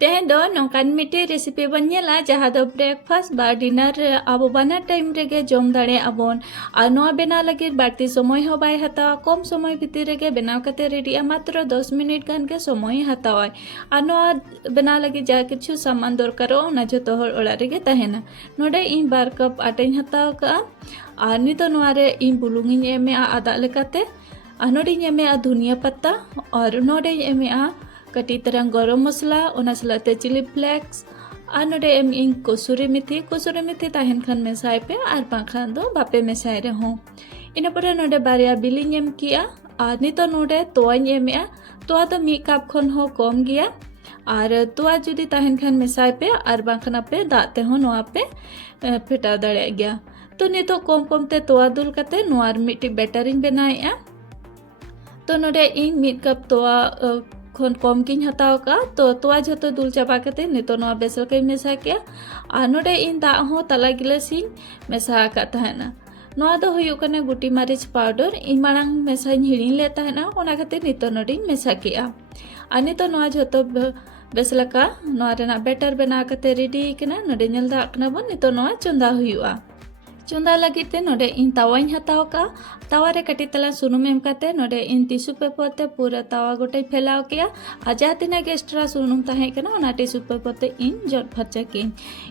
तेहें दो नौकान मिट्टी रेसिपी बन नेला जहाँ दो ब्रेकफास्ट बा डिनर आबो बाना टाइम रेगे जम दाड़े आबोन और नोआ बेना लगे बाड़ती समय हो बाय हतावा कम समय भितर रेगे बनाव कते रेडी मात्र 10 मिनट गान के समय हतावा और नोआ बेना लगे जा किछु सामान दरकारो ना जतो हर ओड़ा रेगे तहेना नोडे इन 2 कप आटाइन हताव का और नितो नोआ रे इन बुलुंगिन एमे आदा लेकाते और नोडे एमे धनिया पत्ता और नोडे एमे कटी तरह गरम मसला ओना सलाते चिली फ्लेक्स और नोडे एम इन कसूरी मेथी ताहेन खान मेसाय पे और बाखान दो बापे मेसाय रहो इन पर नोडे बारिया बिलिंग एम किया और नितो नोडे तोवाñ एमea तोवा तो 1 कप खन हो कम गया और तोवा जुदी ताहेन खान मेसाय पे और बाखान पे दाते हो नोआ पे फेटा दाड़े गया तो नितो कम कम ते तोवा दुल कते नोआर मिट्टी बैटरिंग बनाएआ तो नोडे इन 1 कप तोवा खन कम किन हताव का तो तोवा जतो दुल चाबा कते नितो नोआ बेसल के मेसा किया और नोडे इन दा हो तला गिलासिन मेसा का तहना नोआ दो हुयु कने गुटी मरीच पाउडर इन मांग मेसा हिड़िन ले तहना ओना खातिर नितो नोडी मेसा किया और नितो नोआ जतो बेसल का नोआ रेना बैटर बना कते रेडी कना नोडे नेल दा कना बन नितो नोआ चंदा हुयुआ चुंदा लगी ते नोडे इन तावाñ हताव का तावा रे कटी तला सुनुम एम काते नोडे इन टिश्यू पेपर ते पूरा तावा गोटे फैलाव किया आ जहाँ तिना एक्स्ट्रा सुनुम ताहे कना ओना टिश्यू पेपर ते इन जट फरचा की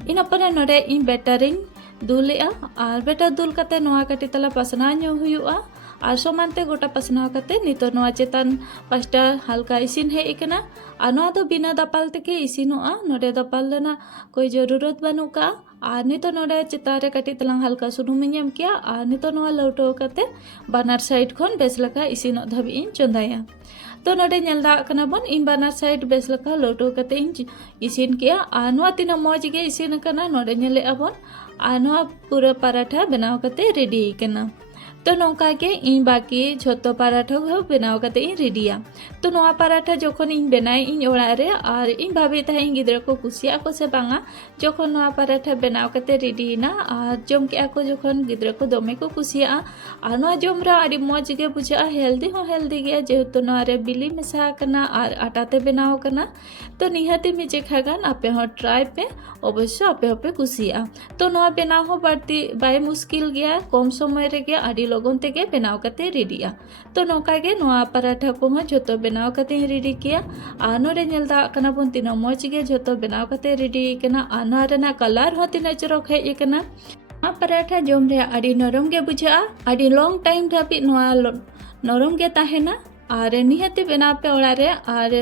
इन पर नोडे इन बैटरिंग दुलेआ और बैटर दुल काते नोआ कटी तला पसना ᱧᱚᱜ हुयुआ और समानते गोटा पसनाव काते नितो नोआ चेतन पास्टा हल्का इसिन हे इकना और नोआ दो बिना दापाल तके इसिनोआ नोडे दापाल लेना कोई जरूरत बानु का और नितो नोडे चिता रे कटी तलांग हल्का सुनुम एम किया और नितो नोआ लौटो काते बानार साइड खन बेस लका इसिनो धबी इन चंदाया तो नोडे नेल दा कना बन इन बानार साइड बेस लका लौटो काते इन इसिन किया और नोआ तिना मौज गे इसिन कना नोडे नेले अबन और नोआ पूरा पराठा बनाव काते रेडी कना तो नौका के इन बाकी झोतो पराठा को बनाव काते इन रेडिया तो नोआ पराठा जोखन इन बनाए इन ओड़ा रे और इन भाभी ताहे इन गिद्रा को कुसिया को से बांगा जोखन नोआ पराठा बनाव काते रेडी ना और जम के को जोखन गिद्रा को दोमे को कुसिया और नोआ जम रा आडी मौज गे बुझा हेल्दी गया जेहेतु नोआ रे बिली मेसा कना और आटा ते बनाव कना तो निहाती में जेखा गान आपे हो ट्राई पे अवश्य आपे हो पे कुसिया तो नोआ बनाव हो बाड़ती बाय मुश्किल गया कम समय रे गया आडी लगन तेगे बनाव कते रेडिया तो नौका गे नोआ पराठा को जो बनाव कते रेडी किया और नोडे नेल दा कना बन तीना मौज गे जो बनाव कते रेडी कना और नोआ रेना कलर हो तीना चरक हेज कना पराठा जम रे आडी नरम गे बुझा आडी लॉन्ग टाइम धाबी नोआ नरम गे ताहेना और निहाती बनाव पे ओड़ा रे और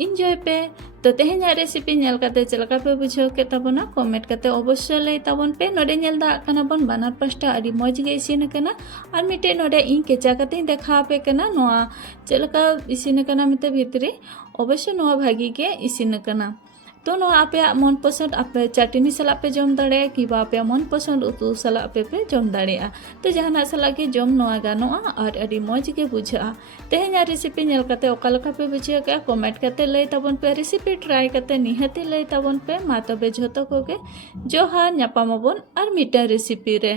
इंजॉय पे तो तेहें रेसिपी नेल काते चलका पे बुझाव के ताबोना कमेंट काते अवश्य लई ताबोन पे नोडे नेल दा कना बन बानार पास्टा आडी मौज गे इसिन कना और मिटे नोडे इन केचा काते देखा पे कना नोआ चलका इसिन कना मिते भितरी अवश्य नोआ भागी के इसिन कना तो नोआ आपे मन पसंद आपे चटनी सला पे जम दाड़े कि आपे मन पसंद उतु सला पे जम दाड़े तो जहाना सला के जम नोआ गानोआ और अडी मौज के बुझा तेहें रेसिपी नेल काते ओका लका पे बुझा के कमेंट काते लई ताबन पे रेसिपी ट्राई काते निहाती लई ताबन पे मा तबे झोतो कोगे जोहार ᱧᱟᱯᱟᱢᱟᱵᱚᱱ और मिटा रेसिपी रे।